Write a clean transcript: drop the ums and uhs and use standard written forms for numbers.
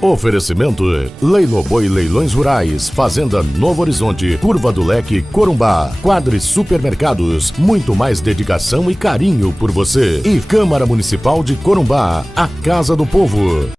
Oferecimento Leiloboi Leilões Rurais, Fazenda Novo Horizonte, Curva do Leque, Corumbá, Quadri Supermercados, muito mais dedicação e carinho por você. E Câmara Municipal de Corumbá, a Casa do Povo.